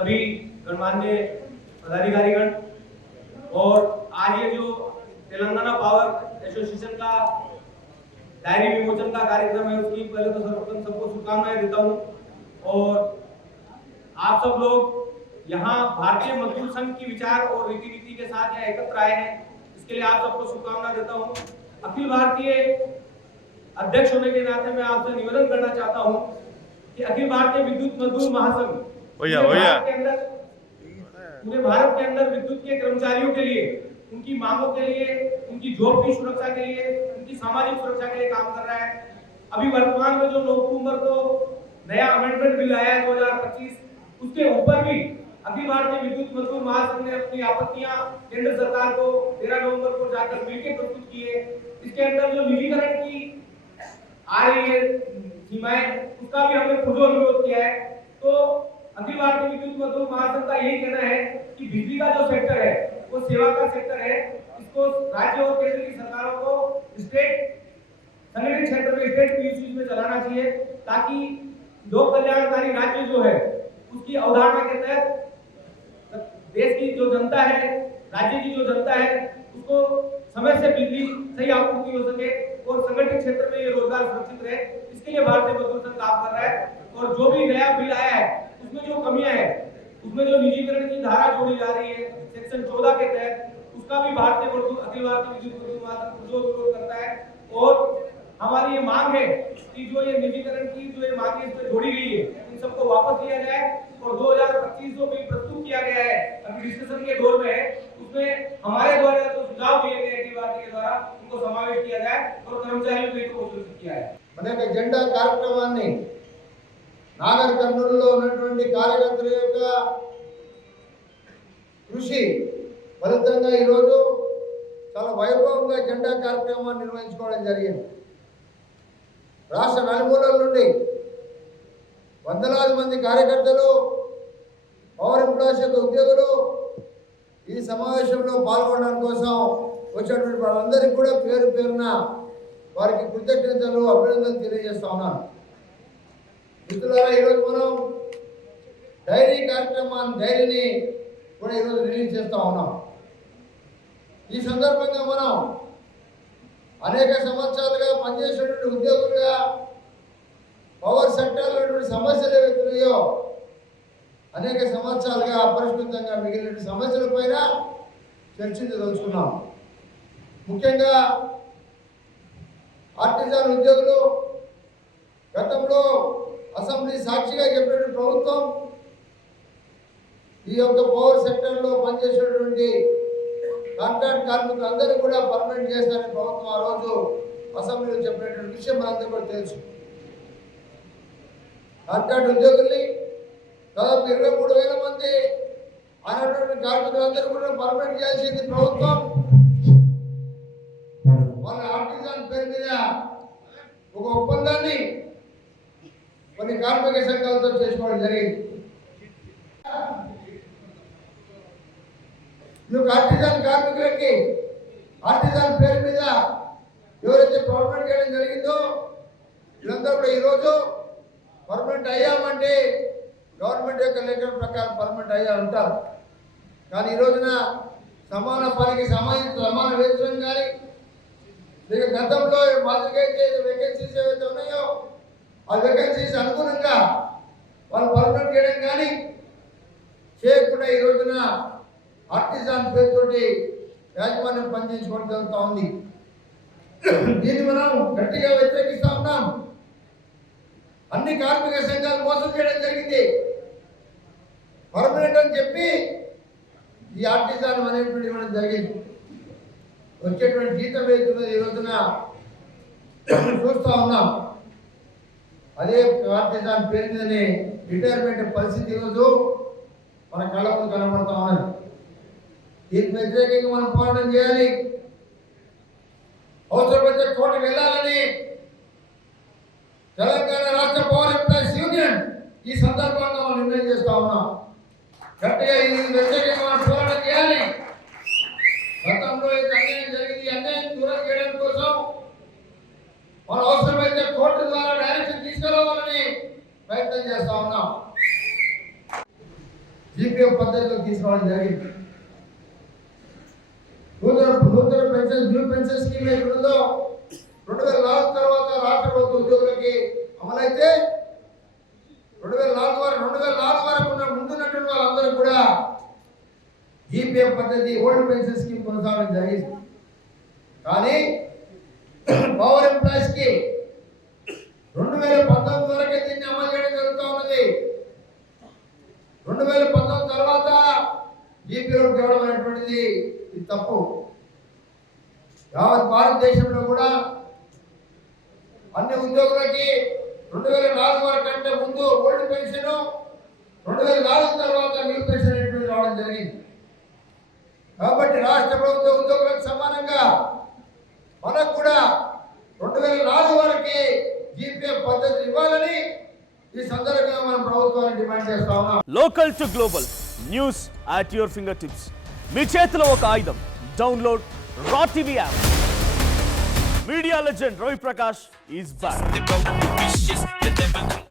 सभी गणमान्य पदाधिकारीगण और आज ये जो तेलंगाना पावर एसोसिएशन का डायरी विमोचन का कार्यक्रम है उसकी पहले तो सर्वप्रथम सबको शुभकामनाएं देता हूँ। और आप सब लोग यहाँ भारतीय मजदूर संघ की विचार और रीति नीति के साथ यहाँ एकत्र आए हैं, इसके लिए आप सबको शुभकामनाएं देता हूँ। अखिल भारतीय अध्यक्ष होने के नाते मैं आपसे निवेदन करना चाहता हूँ कि अखिल भारतीय विद्युत मजदूर महासंघ पूरे भारत के अंदर विद्युत के कर्मचारियों के लिए, उनकी मांगों के लिए, उनकी जॉब की सुरक्षा के लिए, उनकी सामाजिक सुरक्षा के लिए काम कर रहा है। अभी वर्तमान में जो 9 अक्टूबर को नया अमेंडमेंट बिल आया है 2025, उसके ऊपर भी अखिल भारतीय विद्युत मजदूर महासंघ ने अपनी आपत्तियां केंद्र सरकार को 13 नवंबर को जाकर मिलकर प्रस्तुत की है। इसके अंदर जो निजीकरण की आ रही है सीमाएं, उसका भी हमने पुरजोर विरोध किया है। तो अखिल भारतीय विद्युत मजदूर महासंघ का यही कहना है कि बिजली का जो सेक्टर है वो सेवा का सेक्टर है, इसको राज्य और केंद्र की सरकारों को स्टेट संगठित क्षेत्र में स्टेट पीयूसीज में चलाना चाहिए, ताकि लोक कल्याणकारी राज्य जो है उसकी अवधारणा के तहत देश की जो जनता है, राज्य की जो जनता है, उसको समय से बिजली सही आपूर्ति हो सके और संगठित क्षेत्र में ये रोजगार सुरक्षित रहे। इसके लिए भारतीय मजदूर संघ काम कर रहा है। और जो भी नया बिल आया है उसमें जो कमियां है, उसमें जो निजीकरण की धारा जोड़ी जा रही है सेक्शन 14 के तहत, उसका भी भारतीय मजदूर अखिल भारतीय विद्युत मजदूर महासंघ जो विरोध करता है। और हमारी ये मांग है कि जो ये निजीकरण की जो ये मांग इसमें जोड़ी गई है, इन सबको वापस लिया जाए और 2025 जो बिल प्रस्तुत किया गया है, अभी डिस्कशन के दौर में है, उसमें हमारे द्वारा जो सुझाव दिए गए अखिल भारतीय के द्वारा उनको समावेश किया जाए और कर्मचारियों के हितों को सुनिश्चित किया है। మన జెండా కార్యక్రమాన్ని నాగర్ కర్నూలులో ఉన్నటువంటి కార్యకర్తల యొక్క కృషి ఫలితంగా ఈరోజు చాలా వైభవంగా జెండా కార్యక్రమాన్ని నిర్వహించుకోవడం జరిగింది. రాష్ట్ర నలుమూలల నుండి వందలాది మంది కార్యకర్తలు, పవర్ ఎంప్లాయీస్ యొక్క ఉద్యోగులు ఈ సమావేశంలో పాల్గొనడం కోసం వచ్చినటువంటి వాళ్ళందరికీ కూడా పేరు పేరున వారికి కృతజ్ఞతలు, అభినందనలు తెలియజేస్తా ఉన్నాను. మిత్రులారా, ఈరోజు మనం డైరీని కూడా ఈరోజు రిలీజ్ చేస్తూ ఉన్నాం. ఈ సందర్భంగా మనం అనేక సంవత్సరాలుగా పనిచేసినటువంటి ఉద్యోగులుగా పవర్ సెక్టర్లో సమస్యలు ఏవైతున్నాయో అనేక సంవత్సరాలుగా అపరిష్కృతంగా మిగిలిన సమస్యలపైన చర్చించదలుచుకున్నాం. ముఖ్యంగా ఆర్టిజాన్ ఉద్యోగులు గతంలో అసెంబ్లీ సాక్షిగా చెప్పినటువంటి ప్రభుత్వం ఈ యొక్క పవర్ సెక్టర్లో పనిచేసేటువంటి కాంట్రాక్ట్ కార్మికులందరూ కూడా పర్మనెంట్ చేస్తారని ప్రభుత్వం ఆ రోజు అసెంబ్లీలో చెప్పినటువంటి విషయం మనందరూ కూడా తెలుసు. కాంట్రాక్ట్ ఉద్యోగుల్ని దాదాపు 23,000 మంది అనేటువంటి కార్మికులందరూ కూడా పర్మనెంట్ చేసింది ప్రభుత్వం. వాళ్ళ ఆర్టిజాన్ పేరు మీద ఒక ఒప్పందాన్ని కొన్ని కార్మిక సంఘాలతో చేసుకోవడం జరిగింది. ఆర్టిజాన్ కార్మికులకి ఆర్టిజాన్ పేరు మీద ఎవరైతే పర్మనెంట్ చేయడం జరిగిందో వీళ్ళందరూ కూడా ఈరోజు పర్మనెంట్ అయ్యామంటే గవర్నమెంట్ యొక్క లెక్కల ప్రకారం పర్మనెంట్ అయ్యా ఉంటారు. కానీ ఈ రోజున సమాన పనికి సమాన వేతనం కానీ లేక గతంలో మాదిరికైతే వేకెన్సీస్ ఏవైతే ఉన్నాయో ఆ వేకెన్సీస్ అనుగుణంగా వాళ్ళు పర్మనెంట్ చేయడం కానీ చేయకుండా ఈ రోజున ఆర్టిజాన్ పేరుతోటి యాజమాన్యం పనిచేసుకోవడం జరుగుతూ ఉంది. దీన్ని మనం గట్టిగా వ్యతిరేకిస్తూ ఉన్నాం. అన్ని కార్మిక సంఘాలు మోసం చేయడం జరిగింది. పర్మనెంట్ అని చెప్పి ఈ ఆర్టిజాన్ అనేటువంటి ఇవ్వడం జరిగింది. వచ్చేటువంటి జీతం వేస్తున్నది ఈ రోజున చూస్తూ ఉన్నాం. అదే ఆర్టిజాన్ పేరు మీదనే రిటైర్మెంట్ పరిస్థితి ఈరోజు మన కళ్ళ ముందు కనబడతా ఉన్నది. దీనికి వ్యతిరేకంగా మనం పోరాటం చేయాలి. అవసరమైతే కోర్టుకు వెళ్ళాలని తెలంగాణ రాష్ట్ర పవర్ ఎంప్లాయీస్ యూనియన్ ఈ సందర్భంగా మనం నిర్ణయం చేస్తా ఉన్నాం. గట్టిగా ఈ వ్యతిరేకంగా మనం పోరాటం చేయాలి. గతంలో అన్యాయం జరిగింది, అన్యాయం దూరం చేయడం కోసం మనం అవసరమైతే కోర్టు ద్వారా డైరెక్షన్ తీసుకురావాలని ప్రయత్నం చేస్తా ఉన్నాం. జీపీఎఫ్ పద్ధతిలో తీసుకురావడం జరిగింది. నూతన పెన్షన్ న్యూ పెన్షన్ స్కీమ్ ఏదో 2004 తర్వాత రాష్ట్ర ప్రభుత్వ ఉద్యోగులకి అమలైతే 2004 వరకు ఉన్న ముందున్నటువంటి వాళ్ళందరూ కూడా జీపీఎఫ్ పద్ధతి ఓల్డ్ పెన్షన్ స్కీమ్ కొనసాగడం జరిగింది. కానీ పవర్ ఎంప్లాయీస్ కి 2019 వరకే దీన్ని అమలు చేయడం జరుగుతూ ఉన్నది. 2019 తర్వాత జీపీఎఫ్ తేవడం అనేటువంటిది ఇది తప్పు. యావత్ భారతదేశంలో కూడా అన్ని ఉద్యోగులకి 2004 వరకు అంటే ముందు ఓల్డ్ పెన్షన్, 2004 తర్వాత న్యూ పెన్షన్ అనేటువంటి రావడం జరిగింది. కాబట్టి రాష్ట్ర ప్రభుత్వ ఉద్యోగులకు సమానంగా మనకు కూడా 2004 వరకే జీపీఎఫ్ పద్ధతి ఇవ్వాలని ఈ సందర్భంగా మనం ప్రభుత్వాన్ని డిమాండ్ చేస్తా ఉన్నాం. Local to global news at your finger tips. మీ చేతిలో ఒక ఆయుధం. Download raw TV app. Media legend Ravi Prakash is back.